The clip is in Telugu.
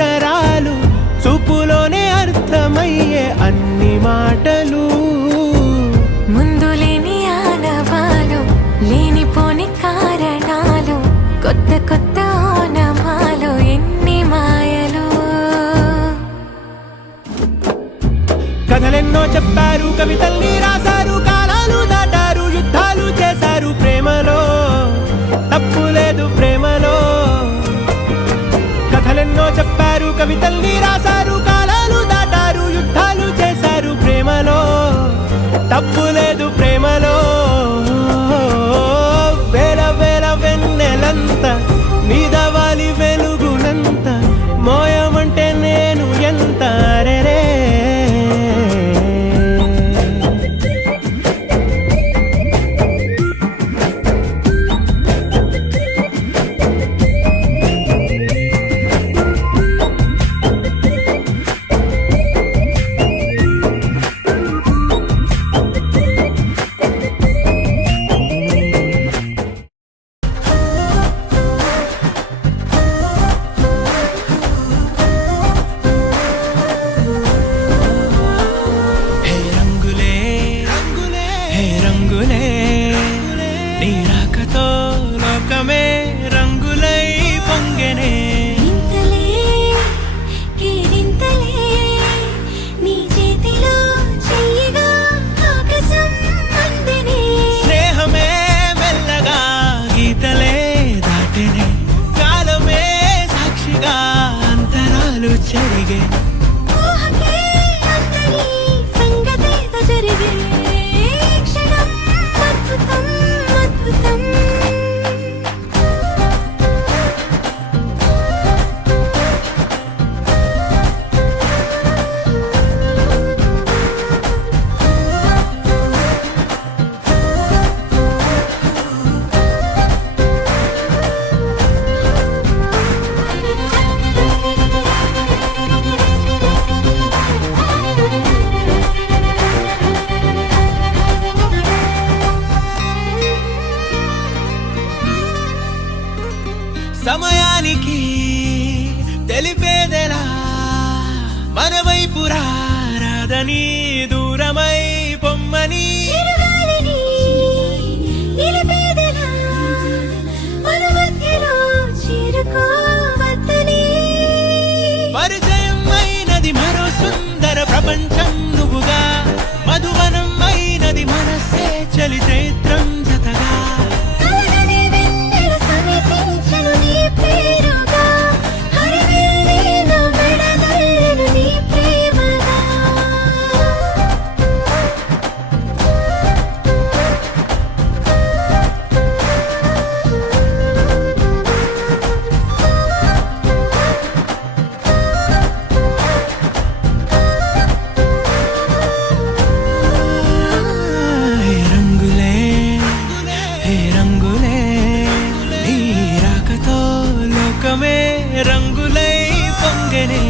అక్షరాలు చూపులోనే అర్థమయ్యే అన్ని మాటలు ముందు లేని ఆనవాలు లేనిపోని కారణాలు కొత్త కొత్త ఓనమాలు ఎన్ని మాయలు కథలెన్నో చెప్పారు కవితల్ని రాశారు కాలాలు దాటారు యుద్ధాలు చేశారు ప్రేమలో తప్పు లేదు ప్రేమలో కథలెన్నో చెప్పారు కవితల్ని రాశారు కాలాలు దాటారు యుద్ధాలు చేశారు ప్రేమలో తప్పు లేదు ప్రేమలో వేల వేల వెన్నెలంత నీదవాలి వెలుగునంత మోయమంటే నేను ఎంత రే నీ రాకతో లోకమే రంగులై పొంగెనే ఇంతలే కేరింతలే నీ చేతిలో చెయ్యగా ఆకాశం అందెనే స్నేహమే మెల్లగా గీతలే దాటెనే కాలమే సాక్షిగా అంతరాలు చెరిగే ఊహకే అందరి సంగతేదో జరిగే క్షణం అద్భుతం అద్భుతం సమయానికి తెలిపేదెలా మన వైపు రాదని దూరమై పొమ్మని చిరుగాలిని నిలిపేదెలా మన మధ్యలో చేరుకోవద్దని పరిచయం అయినది మరో సుందర ప్రపంచం నువ్వుగా మధువనం అయినది మనసే చలి చైత్రం జతగా కలగని వెన్నెల సమీపించను నీ పేరుగా హరివిల్లేను మెడదల్లెను నీ ప్రేమగా హే రంగులే నీ రాకతో లోకమే రంగులై పొంగెనే